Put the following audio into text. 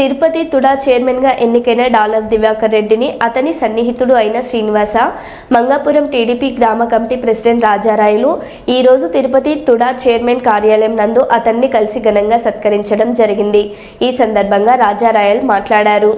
తిరుపతి తుడా చైర్మన్గా ఎన్నికైన డాలర్ దివాకర్ రెడ్డిని అతని సన్నిహితుడు అయిన శ్రీనివాస, మంగాపురం టీడీపీ గ్రామ కమిటీ ప్రెసిడెంట్ రాజారాయులు ఈరోజు తిరుపతి తుడా చైర్మన్ కార్యాలయం నందు అతన్ని కలిసి ఘనంగా సత్కరించడం జరిగింది. ఈ సందర్భంగా రాజారాయల్ మాట్లాడారు.